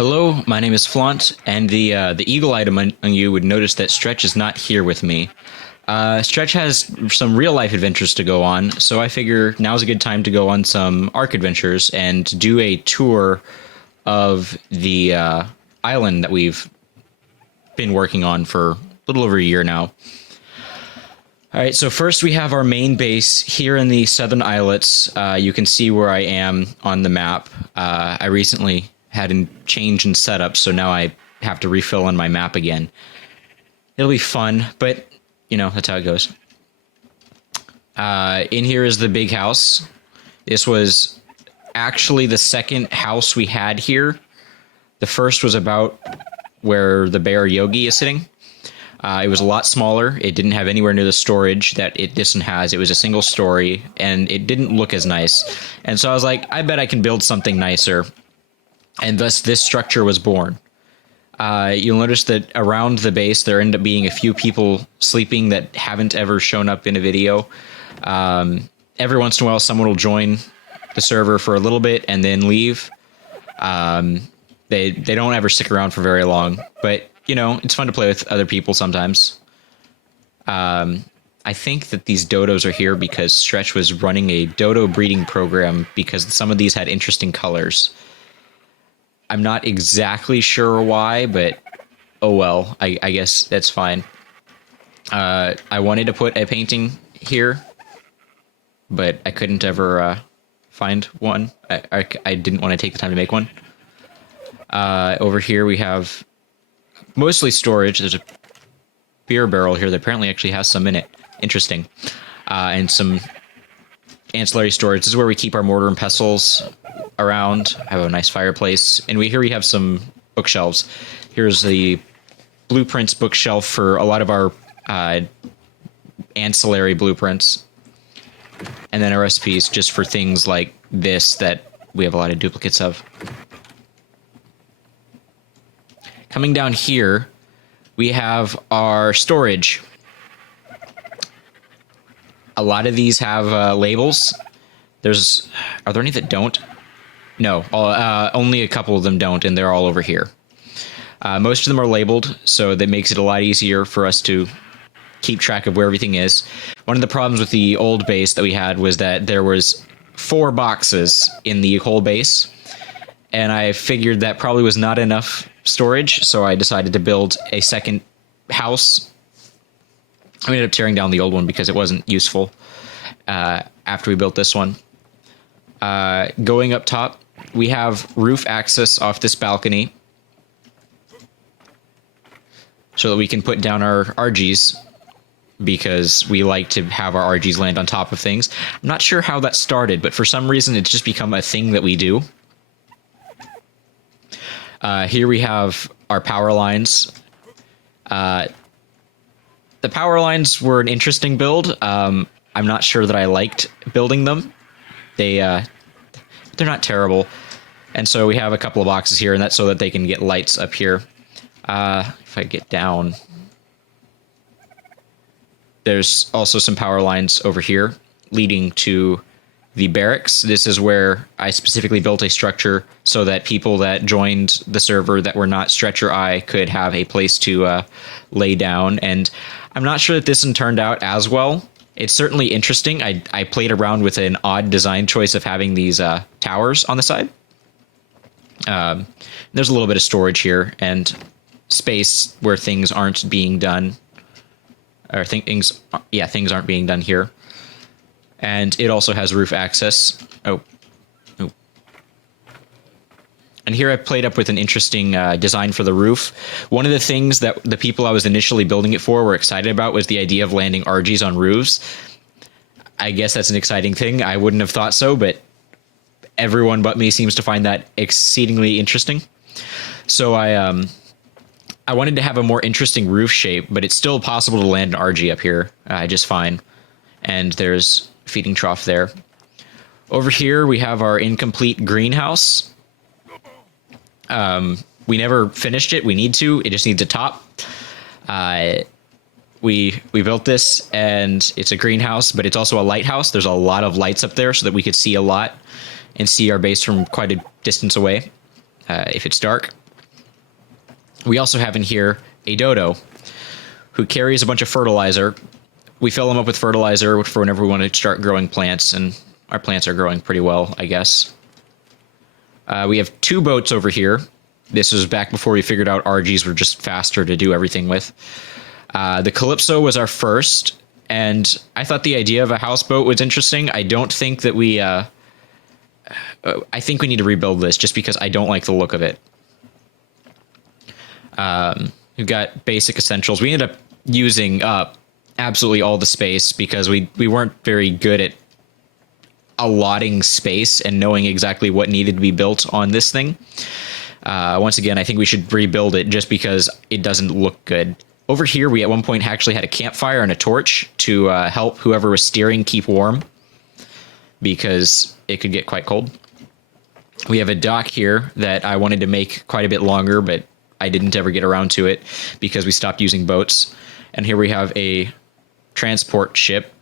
Hello, my name is Flont, and the eagle item on you would notice that Stretch is not here with me. Stretch has some real life adventures to go on, so I figure now's a good time to go on some Ark adventures and do a tour of the island that we've been working on for a little over a year now. All right, so first we have our main base here in the Southern Islets. You can see where I am on the map. I recently had a change in setup, so now I have to refill on my map again. It'll be fun, but, you know, that's how it goes. In here is the big house. This was actually the second house we had here. The first was about where the bear Yogi is sitting. It was a lot smaller. It didn't have anywhere near the storage that this one has. It was a single story, and it didn't look as nice. And so I was like, I bet I can build something nicer. And thus this structure was born. You'll notice that around the base, there end up being a few people sleeping that haven't ever shown up in a video. Every once in a while, someone will join the server for a little bit and then leave. They don't ever stick around for very long, but you know, it's fun to play with other people sometimes. I think that these dodos are here because Stretch was running a dodo breeding program because some of these had interesting colors. I'm not exactly sure why, but oh well, I guess that's fine. I wanted to put a painting here, but I couldn't ever find one. I didn't want to take the time to make one. Over here we have mostly storage. There's a beer barrel here that apparently actually has some in it. Interesting. And some ancillary storage. This is where we keep our mortar and pestles around. I have a nice fireplace. And here we have some bookshelves. Here's the blueprints bookshelf for a lot of our ancillary blueprints. And then our recipes just for things like this that we have a lot of duplicates of. Coming down here, we have our storage. A lot of these have labels. Are there any that don't? No, only a couple of them don't, and they're all over here. Most of them are labeled, so that makes it a lot easier for us to keep track of where everything is. One of the problems with the old base that we had was that there was 4 boxes in the whole base, and I figured that probably was not enough storage, so I decided to build a second house. I ended up tearing down the old one because it wasn't useful after we built this one. Going up top, we have roof access off this balcony so that we can put down our RGs because we like to have our RGs land on top of things. I'm not sure how that started, but for some reason it's just become a thing that we do. Here we have our power lines. The power lines were an interesting build. I'm not sure that I liked building them. They're not terrible. And so we have a couple of boxes here, and that's so that they can get lights up here. If I get down, there's also some power lines over here leading to the barracks. This is where I specifically built a structure so that people that joined the server that were not Stretch or I could have a place to lay down. And I'm not sure that this one turned out as well. It's certainly interesting. I played around with an odd design choice of having these towers on the side. There's a little bit of storage here and space where things aren't being done. Or things aren't being done here. And it also has roof access. Oh. And here I played up with an interesting design for the roof. One of the things that the people I was initially building it for were excited about was the idea of landing RGs on roofs. I guess that's an exciting thing. I wouldn't have thought so, but everyone but me seems to find that exceedingly interesting. So I wanted to have a more interesting roof shape, but it's still possible to land an RG up here just fine. And there's a feeding trough there. Over here we have our incomplete greenhouse. We never finished it. We need to. It just needs a top. We built this, and it's a greenhouse, but it's also a lighthouse. There's a lot of lights up there so that we could see a lot and see our base from quite a distance away if it's dark. We also have in here a dodo who carries a bunch of fertilizer. We fill them up with fertilizer for whenever we want to start growing plants, and our plants are growing pretty well, I guess. We have 2 boats over here. This was back before we figured out RGs were just faster to do everything with. The Calypso was our first, and I thought the idea of a houseboat was interesting. I don't think that we... I think we need to rebuild this just because I don't like the look of it. We've got basic essentials. We ended up using up absolutely all the space because we weren't very good at allotting space and knowing exactly what needed to be built on this thing. Once again, I think we should rebuild it just because it doesn't look good. Over here, we at one point actually had a campfire and a torch to help whoever was steering keep warm because it could get quite cold. We have a dock here that I wanted to make quite a bit longer, but I didn't ever get around to it because we stopped using boats. And here we have a transport ship.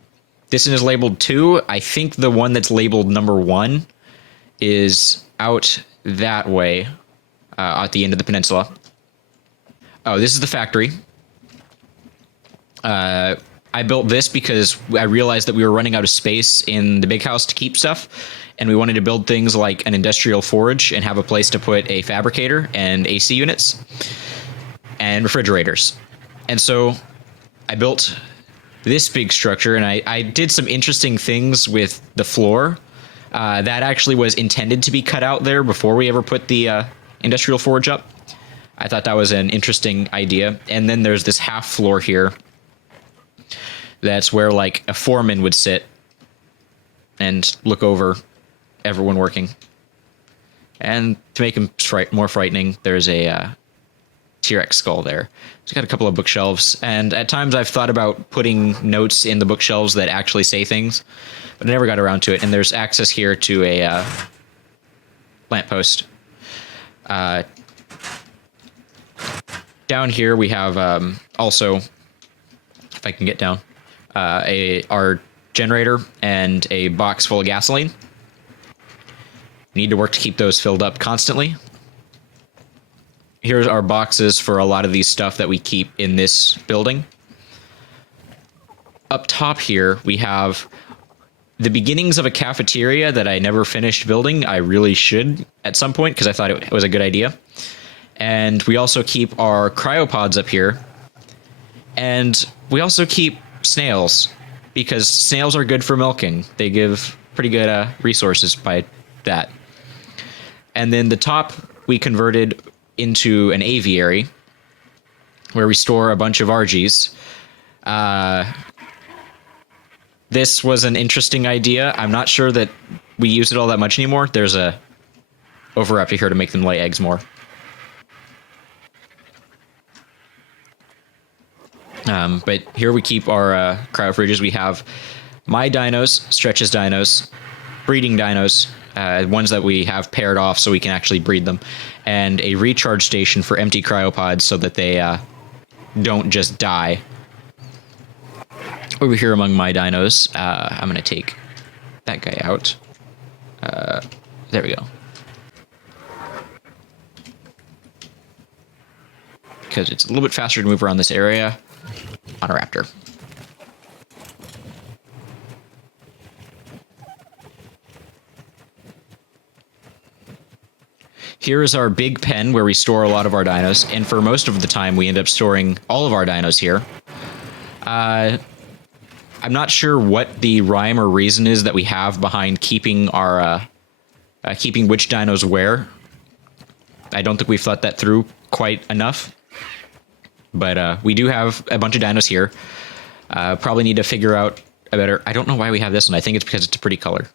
This one is labeled 2. I think the one that's labeled number 1 is out that way at the end of the peninsula. Oh, this is the factory. I built this because I realized that we were running out of space in the big house to keep stuff, and we wanted to build things like an industrial forge and have a place to put a fabricator and AC units and refrigerators. And so I built this big structure, and I did some interesting things with the floor. That actually was intended to be cut out there before we ever put the industrial forge up. I thought that was an interesting idea. And then there's this half floor here. That's where like a foreman would sit and look over everyone working. And to make him more frightening, there's a T-Rex skull there. It's got a couple of bookshelves, and at times I've thought about putting notes in the bookshelves that actually say things, but I never got around to it. And there's access here to a lamppost. Down here we have also, if I can get down, our generator and a box full of gasoline. Need to work to keep those filled up constantly. Here's our boxes for a lot of these stuff that we keep in this building. Up top here, we have the beginnings of a cafeteria that I never finished building. I really should at some point because I thought it was a good idea. And we also keep our cryopods up here. And we also keep snails because snails are good for milking. They give pretty good resources by that. And then the top we converted into an aviary where we store a bunch of RGs. This was an interesting idea. I'm not sure that we use it all that much anymore. There's a overraptor here to make them lay eggs more. But here we keep our cryo fridges. We have my dinos, Stretch's dinos, breeding dinos, ones that we have paired off so we can actually breed them, and a recharge station for empty cryopods so that they don't just die. Over here among my dinos, I'm going to take that guy out. There we go. Because it's a little bit faster to move around this area on a raptor. Here is our big pen where we store a lot of our dinos, and for most of the time we end up storing all of our dinos here. I'm not sure what the rhyme or reason is that we have behind keeping our keeping which dinos where. I don't think we've thought that through quite enough. But we do have a bunch of dinos here. Probably need to figure out a better... I don't know why we have this one. I think it's because it's a pretty color.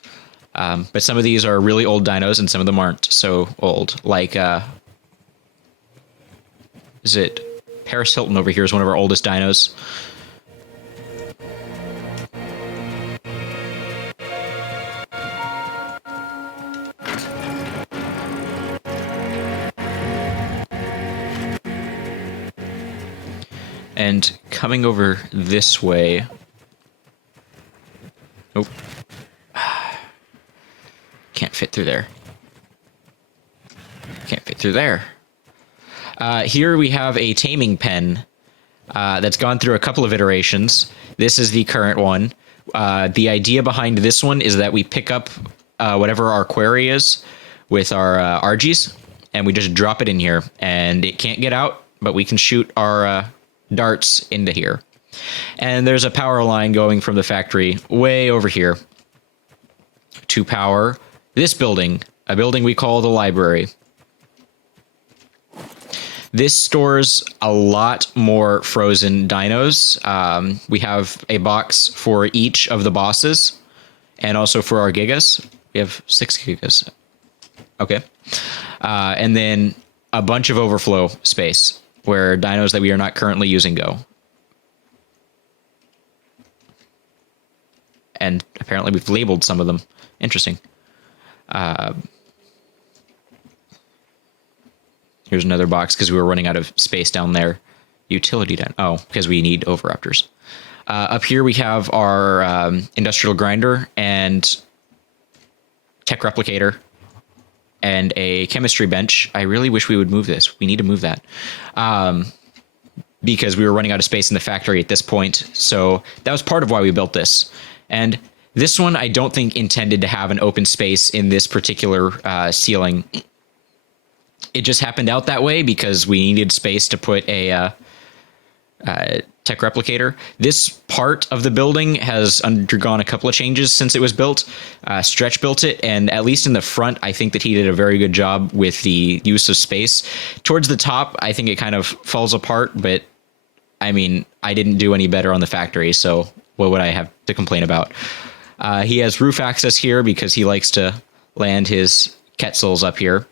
But some of these are really old dinos, and some of them aren't so old. Like, is it Paris Hilton over here is one of our oldest dinos. And coming over this way... Nope. Can't fit through there. Can't fit through there. Here we have a taming pen that's gone through a couple of iterations. This is the current one. The idea behind this one is that we pick up whatever our query is with our RGs, and we just drop it in here, and it can't get out, but we can shoot our darts into here. And there's a power line going from the factory way over here to power this building, a building we call the library. This stores a lot more frozen dinos. We have a box for each of the bosses, and also for our gigas. We have 6 gigas. Okay. And then a bunch of overflow space where dinos that we are not currently using go. And apparently we've labeled some of them. Interesting. Here's another box because we were running out of space down there. Utility done. Oh, because we need overraptors. Up here we have our industrial grinder and tech replicator and a chemistry bench. I really wish we would move this. We need to move that. Because we were running out of space in the factory at this point. So that was part of why we built this. And this one I don't think intended to have an open space in this particular ceiling. It just happened out that way because we needed space to put a tech replicator. This part of the building has undergone a couple of changes since it was built. Stretch built it, and at least in the front, I think that he did a very good job with the use of space. Towards the top, I think it kind of falls apart, but I mean, I didn't do any better on the factory, so what would I have to complain about? He has roof access here because he likes to land his Quetzals up here.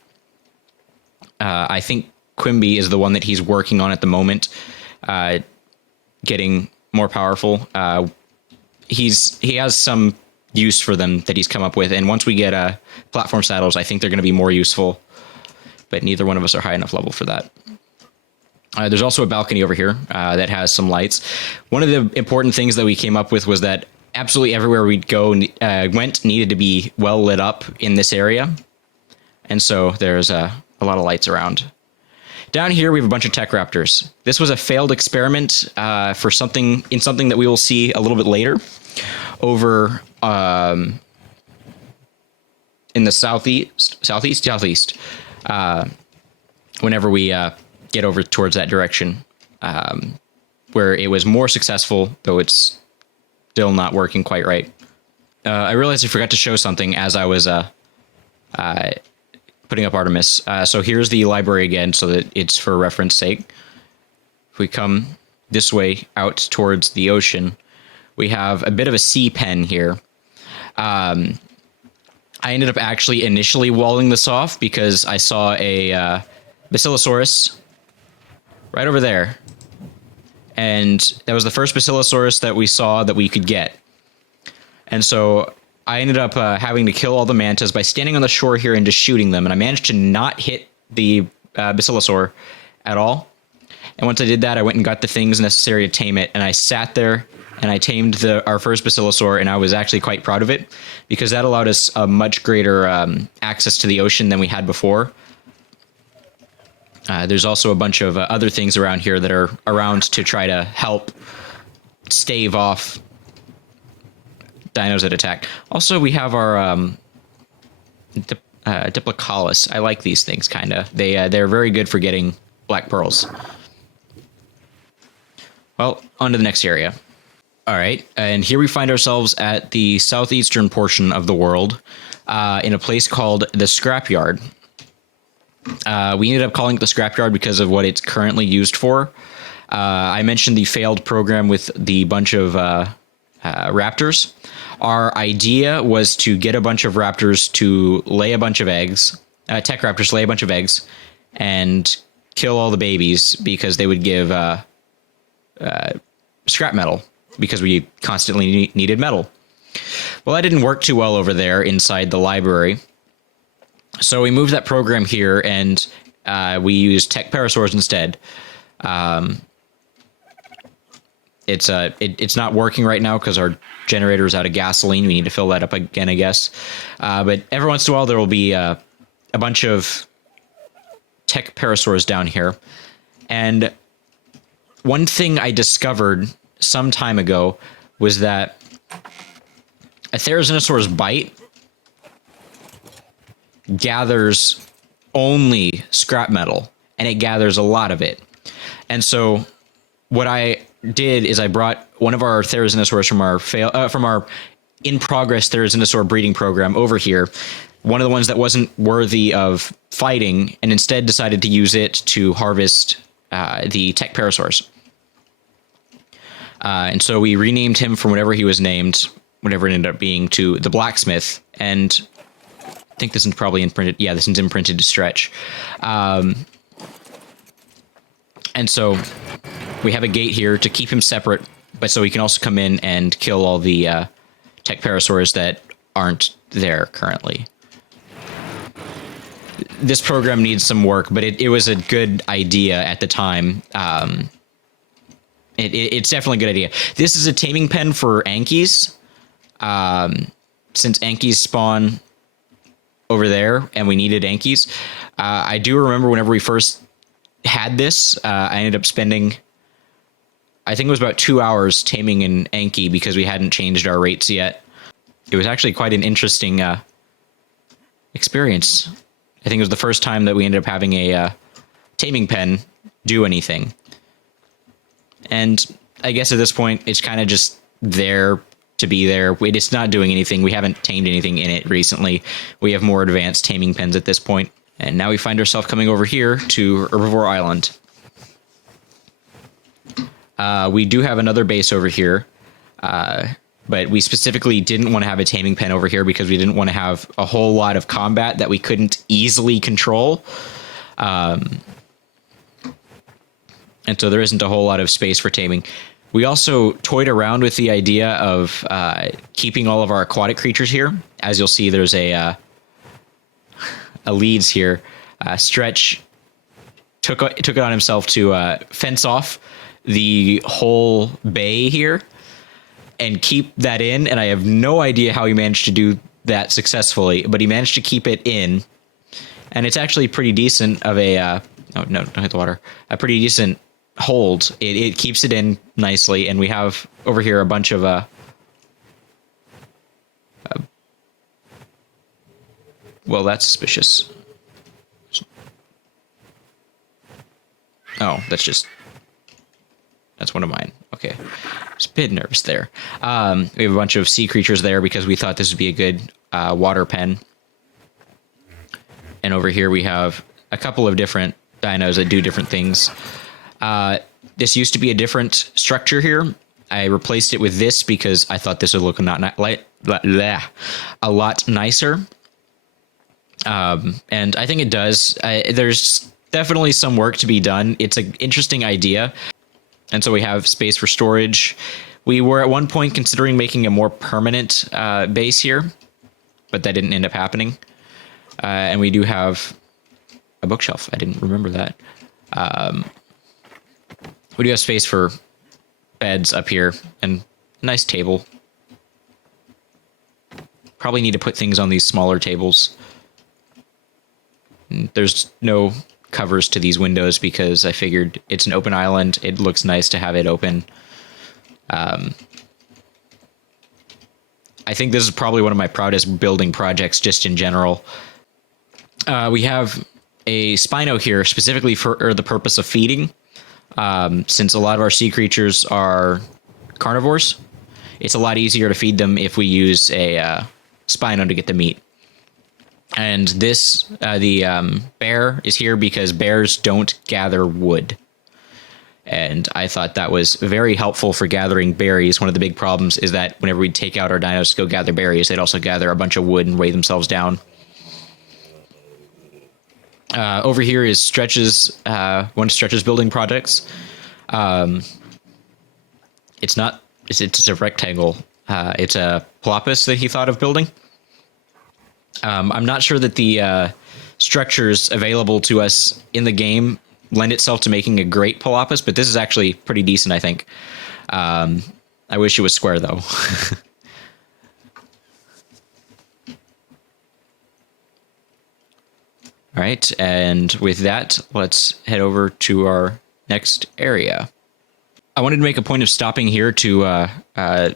I think Quimby is the one that he's working on at the moment, getting more powerful. He has some use for them that he's come up with, and once we get platform saddles, I think they're going to be more useful, but neither one of us are high enough level for that. There's also a balcony over here that has some lights. One of the important things that we came up with was that absolutely everywhere we'd go went needed to be well lit up in this area, and so there's a lot of lights around. Down here we have a bunch of tech raptors. This was a failed experiment for something that we will see a little bit later over in the southeast. Whenever we get over towards that direction, where it was more successful, though it's still not working quite right. I realized I forgot to show something as I was putting up Artemis. So here's the library again, so that it's for reference sake. If we come this way out towards the ocean, we have a bit of a sea pen here. I ended up actually initially walling this off because I saw a Basilosaurus right over there. And that was the first Basilosaurus that we saw that we could get. And so I ended up having to kill all the mantas by standing on the shore here and just shooting them. And I managed to not hit the Basilosaur at all. And once I did that, I went and got the things necessary to tame it. And I sat there and I tamed our first Basilosaur. And I was actually quite proud of it because that allowed us a much greater access to the ocean than we had before. There's also a bunch of other things around here that are around to try to help stave off dinos that attack. Also, we have our Diplocalus. I like these things, kind of. They're very good for getting black pearls. Well, on to the next area. All right, and here we find ourselves at the southeastern portion of the world, in a place called the Scrapyard. We ended up calling it the Scrapyard because of what it's currently used for. I mentioned the failed program with the bunch of raptors. Our idea was to get a bunch of raptors to lay a bunch of eggs, tech raptors lay a bunch of eggs, and kill all the babies because they would give scrap metal because we constantly needed metal. Well, that didn't work too well over there inside the library. So we moved that program here and we used tech parasaurs instead. It's not working right now because our generator is out of gasoline. We need to fill that up again, I guess. But every once in a while there will be a bunch of tech parasaurs down here. And one thing I discovered some time ago was that a Therizinosaur's bite gathers only scrap metal, and it gathers a lot of it. And so what I did is I brought one of our Therizinosaurs from our in-progress Therizinosaur breeding program over here, one of the ones that wasn't worthy of fighting, and instead decided to use it to harvest the tech parasaurs. And so we renamed him from whatever he was named, whatever it ended up being, to the blacksmith. And I think this is probably imprinted. Yeah, this is imprinted to stretch. And so we have a gate here to keep him separate, but so he can also come in and kill all the tech parasaurs that aren't there currently. This program needs some work, but it was a good idea at the time. It's definitely a good idea. This is a taming pen for Ankies. Since Ankies spawn over there and we needed Ankies. I do remember whenever we first had this, I ended up spending, I think it was about 2 hours taming an Anki because we hadn't changed our rates yet. It was actually quite an interesting experience. I think it was the first time that we ended up having a taming pen do anything. And I guess at this point, it's kind of just there to be there. It's not doing anything. We haven't tamed anything in it recently. We have more advanced taming pens at this point. And now we find ourselves coming over here to Herbivore Island. We do have another base over here. But we specifically didn't want to have a taming pen over here because we didn't want to have a whole lot of combat that we couldn't easily control. And so there isn't a whole lot of space for taming. We also toyed around with the idea of keeping all of our aquatic creatures here. As you'll see, there's a leads here. Stretch took it on himself to fence off the whole bay here and keep that in. And I have no idea how he managed to do that successfully, but he managed to keep it in. And it's actually pretty decent of a, oh no, don't hit the water. A pretty decent hold. It keeps it in nicely. And we have over here a bunch of, well, that's suspicious. Oh, that's one of mine. Okay. I was a bit nervous there. We have a bunch of sea creatures there because we thought this would be a good water pen. And over here we have a couple of different dinos that do different things. This used to be a different structure here. I replaced it with this because I thought this would look a lot nicer. And I think it does. There's definitely some work to be done. It's an interesting idea. And so we have space for storage. We were at one point considering making a more permanent base here, but that didn't end up happening. And we do have a bookshelf. I didn't remember that. We do have space for beds up here and a nice table. Probably need to put things on these smaller tables. There's no covers to these windows because I figured it's an open island. It looks nice to have it open. I think this is probably one of my proudest building projects just in general. We have a Spino here specifically for the purpose of feeding. Since a lot of our sea creatures are carnivores, it's a lot easier to feed them if we use a Spino to get the meat. And this, the bear is here because bears don't gather wood. And I thought that was very helpful for gathering berries. One of the big problems is that whenever we take out our dinos to go gather berries, they'd also gather a bunch of wood and weigh themselves down. Over here is Stretch's, one of Stretch's building projects. It's a rectangle. It's a Palapis that he thought of building. I'm not sure that the structures available to us in the game lend itself to making a great Palapis, but this is actually pretty decent, I think. I wish it was square, though. All right, and with that, let's head over to our next area. I wanted to make a point of stopping here to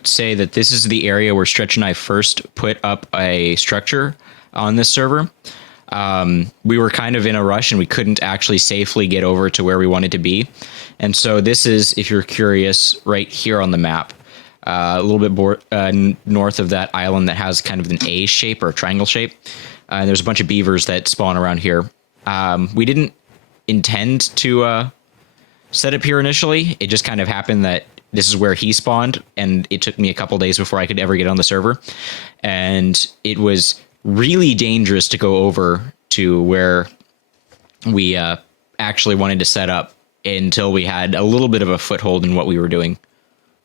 say that this is the area where Stretch and I first put up a structure on this server. We were kind of in a rush and we couldn't actually safely get over to where we wanted to be. And so this is, if you're curious, right here on the map, a little bit north of that island that has kind of an A shape or a triangle shape. And there's a bunch of beavers that spawn around here. We didn't intend to set up here initially. It just kind of happened that this is where he spawned, and it took me a couple days before I could ever get on the server. And it was really dangerous to go over to where we actually wanted to set up until we had a little bit of a foothold in what we were doing.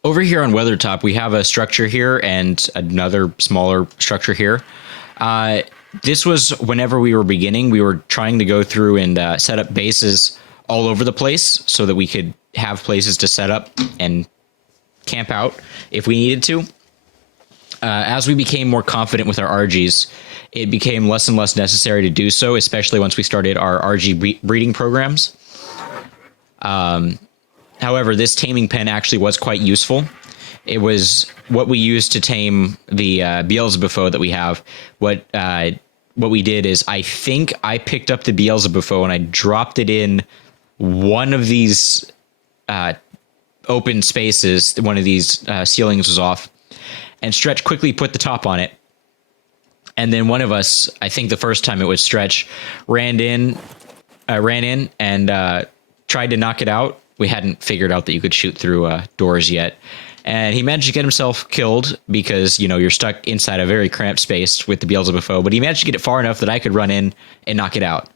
Over here on Weathertop, we have a structure here and another smaller structure here. This was whenever we were beginning. We were trying to go through and set up bases all over the place so that we could have places to set up and camp out if we needed to. As we became more confident with our RGs, it became less and less necessary to do so, especially once we started our RG breeding programs. However, this taming pen actually was quite useful. It was what we used to tame the Beelzebufo that we have. What we did is, I think I picked up the Beelzebufo and I dropped it in one of these open spaces. One of these ceilings was off, and Stretch quickly put the top on it. And then one of us, I think the first time it was Stretch, ran in and tried to knock it out. We hadn't figured out that you could shoot through doors yet. And he managed to get himself killed because, you know, you're stuck inside a very cramped space with the Beelzebufo. But he managed to get it far enough that I could run in and knock it out.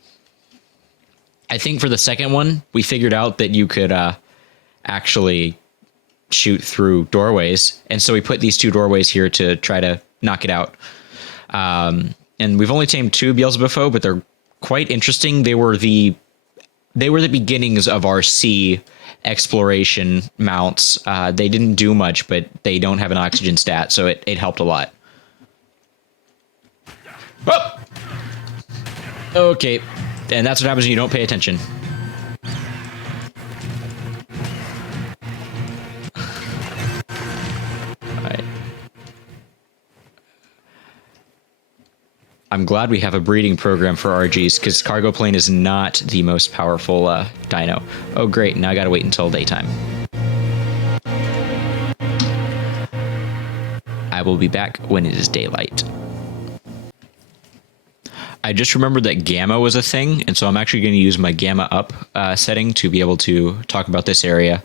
I think for the second one, we figured out that you could actually shoot through doorways. And so we put these two doorways here to try to knock it out. And we've only tamed two Beelzebufo, but they're quite interesting. They were the beginnings of our sea exploration mounts. They didn't do much, but they don't have an oxygen stat, so it helped a lot. Oh! Okay, and that's what happens when you don't pay attention. Alright. I'm glad we have a breeding program for RGs, because cargo plane is not the most powerful dino. Oh great, now I gotta wait until daytime. I will be back when it is daylight. I just remembered that gamma was a thing, and so I'm actually going to use my gamma up setting to be able to talk about this area.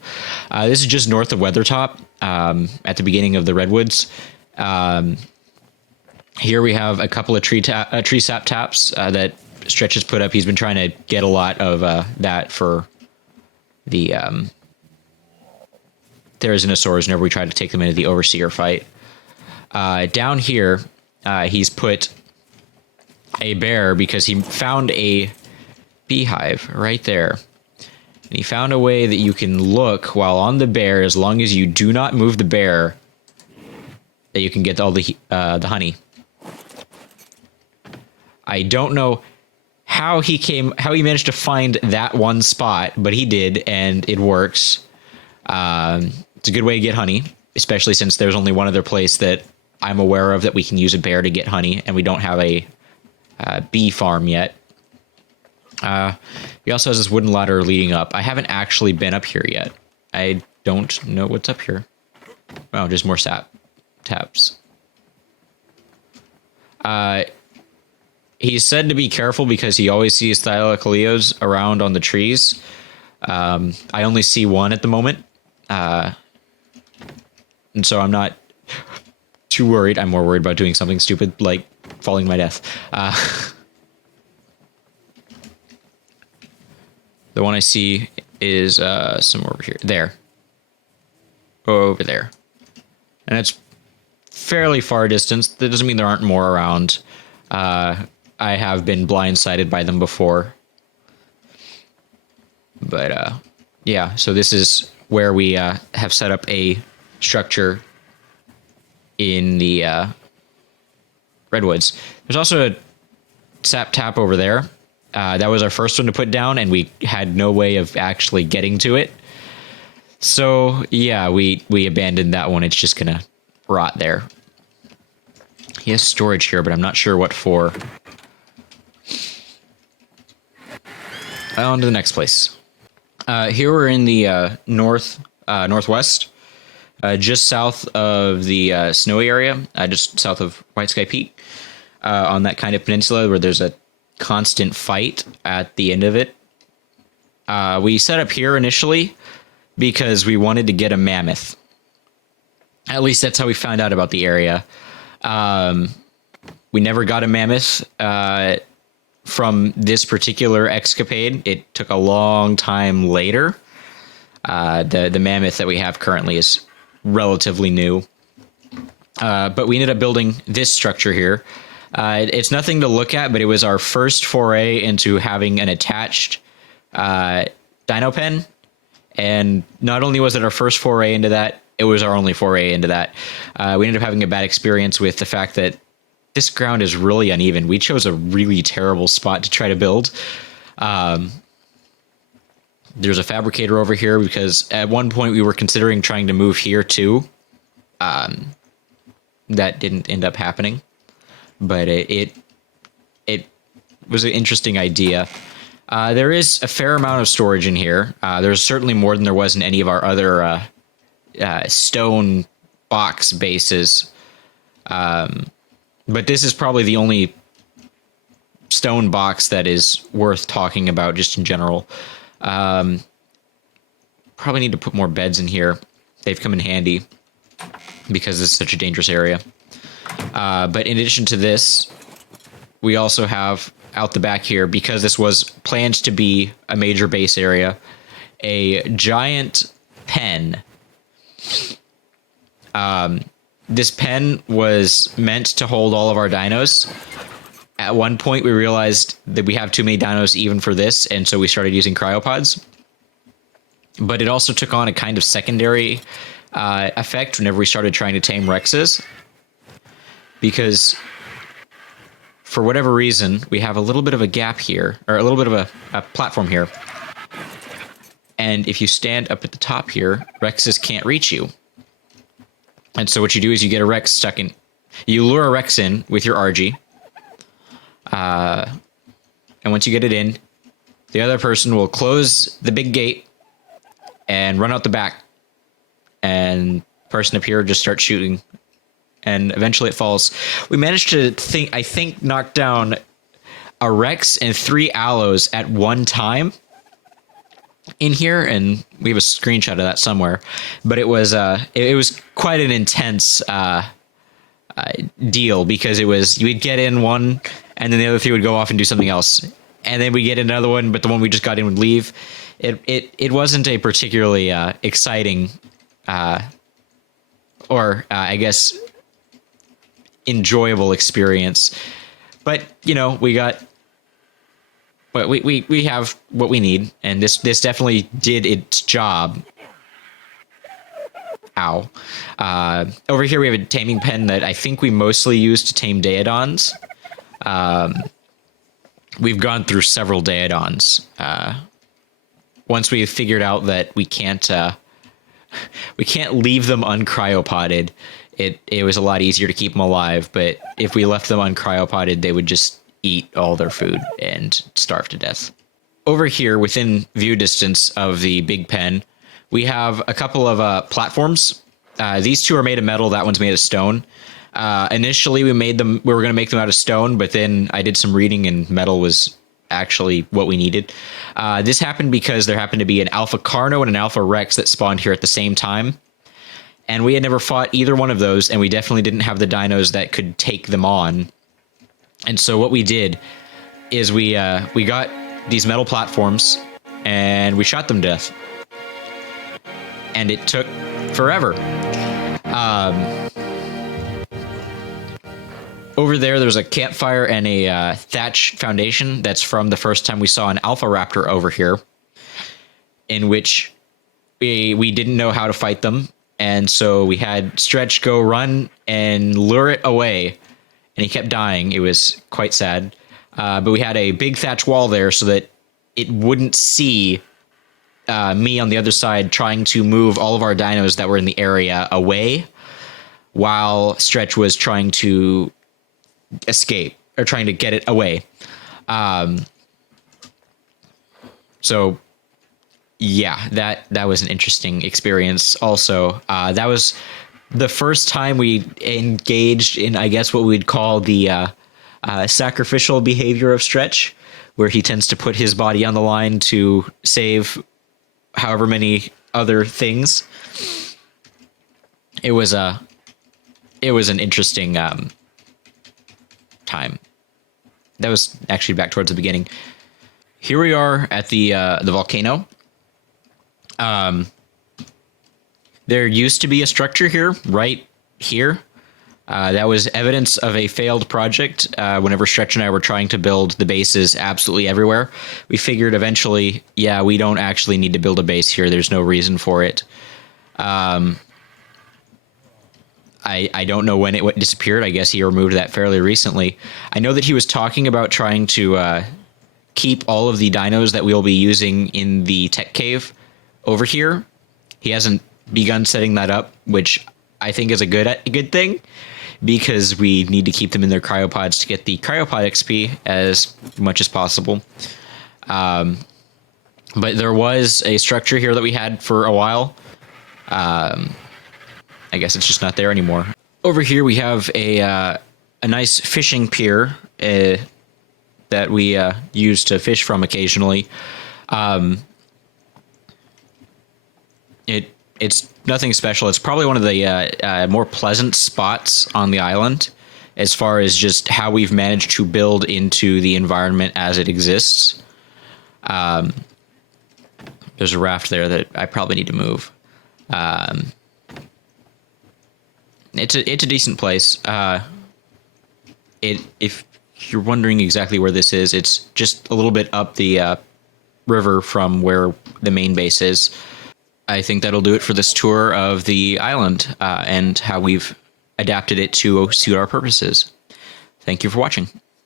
This is just north of Weathertop, at the beginning of the Redwoods. Here we have a couple of tree sap taps that Stretch has put up. He's been trying to get a lot of that for the Therizinosaurs whenever we try to take them into the Overseer fight. Down here, he's put a bear because he found a beehive right there. And he found a way that you can look while on the bear, as long as you do not move the bear, that you can get all the honey. I don't know how he managed to find that one spot, but he did, and it works. It's a good way to get honey, especially since there's only one other place that I'm aware of that we can use a bear to get honey, and we don't have a bee farm yet. He also has this wooden ladder leading up. I haven't actually been up here yet. I don't know what's up here. Oh, just more sap taps. He's said to be careful because he always sees Thylacoleos around on the trees. I only see one at the moment. And so I'm not too worried. I'm more worried about doing something stupid like falling to my death. The one I see is somewhere over here. There. Over there. And it's fairly far distance. That doesn't mean there aren't more around. I have been blindsided by them before. But yeah, so this is where we have set up a structure in the Redwoods. There's also a sap tap over there. That was our first one to put down, and we had no way of actually getting to it. So yeah, we abandoned that one. It's just gonna rot there. He has storage here, but I'm not sure what for. On to the next place. Here we're in the northwest, just south of the snowy area, just south of White Sky Peak, on that kind of peninsula where there's a constant fight at the end of it. We set up here initially because we wanted to get a mammoth. At least that's how we found out about the area. We never got a mammoth from this particular escapade. It took a long time later. The mammoth that we have currently is relatively new. But we ended up building this structure here. It's nothing to look at, but it was our first foray into having an attached dino pen. And not only was it our first foray into that, it was our only foray into that. We ended up having a bad experience with the fact that this ground is really uneven. We chose a really terrible spot to try to build. There's a fabricator over here because at one point we were considering trying to move here too. That didn't end up happening, but it was an interesting idea. There is a fair amount of storage in here. There's certainly more than there was in any of our other stone box bases. But this is probably the only stone box that is worth talking about just in general. Probably need to put more beds in here. They've come in handy because it's such a dangerous area. But in addition to this, we also have out the back here, because this was planned to be a major base area, a giant pen. This pen was meant to hold all of our dinos. At one point, we realized that we have too many dinos even for this, and so we started using cryopods. But it also took on a kind of secondary effect whenever we started trying to tame Rexes. Because for whatever reason, we have a little bit of a gap here, or a little bit of a platform here. And if you stand up at the top here, Rexes can't reach you. And so what you do is you get a Rex stuck in. You lure a Rex in with your RG. And once you get it in, the other person will close the big gate and run out the back. And the person up here just starts shooting. And eventually it falls. We managed to, I think, knock down a Rex and 3 Allos at one time in here, and we have a screenshot of that somewhere. But it was quite an intense deal, because it was, you'd get in one, and then the other 3 would go off and do something else, and then we get another one, but the one we just got in would leave. It wasn't a particularly exciting or I guess enjoyable experience, but you know, we have what we need, and this definitely did its job. Ow. Over here we have a taming pen that I think we mostly use to tame Daedons. We've gone through several Daedons. Once we figured out that we can't leave them uncryopotted, it was a lot easier to keep them alive, but if we left them uncryopotted, they would just eat all their food and starve to death. Over here, within view distance of the big pen, we have a couple of platforms. These 2 are made of metal. That one's made of stone. Initially, we were going to make them out of stone, but then I did some reading and metal was actually what we needed. This happened because there happened to be an Alpha Carno and an Alpha Rex that spawned here at the same time. And we had never fought either one of those, and we definitely didn't have the dinos that could take them on. And so what we did is we got these metal platforms and we shot them to death. And it took forever. Over there's a campfire and a thatch foundation that's from the first time we saw an Alpha Raptor over here, in which we didn't know how to fight them. And so we had Stretch go run and lure it away. And he kept dying. It was quite sad. But we had a big thatch wall there so that it wouldn't see me on the other side trying to move all of our dinos that were in the area away while Stretch was trying to escape or trying to get it away. So yeah, that was an interesting experience. Also, that was the first time we engaged in, I guess, what we'd call the sacrificial behavior of Stretch, where he tends to put his body on the line to save however many other things. It was an interesting time. That was actually back towards the beginning. Here we are at the volcano. There used to be a structure here, right here. That was evidence of a failed project. Whenever Stretch and I were trying to build the bases absolutely everywhere, we figured eventually, yeah, we don't actually need to build a base here. There's no reason for it. I don't know when it disappeared. I guess he removed that fairly recently. I know that he was talking about trying to keep all of the dinos that we'll be using in the tech cave over here. He hasn't begun setting that up, which I think is a good thing, because we need to keep them in their cryopods to get the cryopod XP as much as possible. But there was a structure here that we had for a while. I guess it's just not there anymore. Over here we have a nice fishing pier that we use to fish from occasionally. It's nothing special. It's probably one of the more pleasant spots on the island as far as just how we've managed to build into the environment as it exists. There's a raft there that I probably need to move. It's a decent place. If you're wondering exactly where this is, it's just a little bit up the river from where the main base is. I think that'll do it for this tour of the island and how we've adapted it to suit our purposes. Thank you for watching.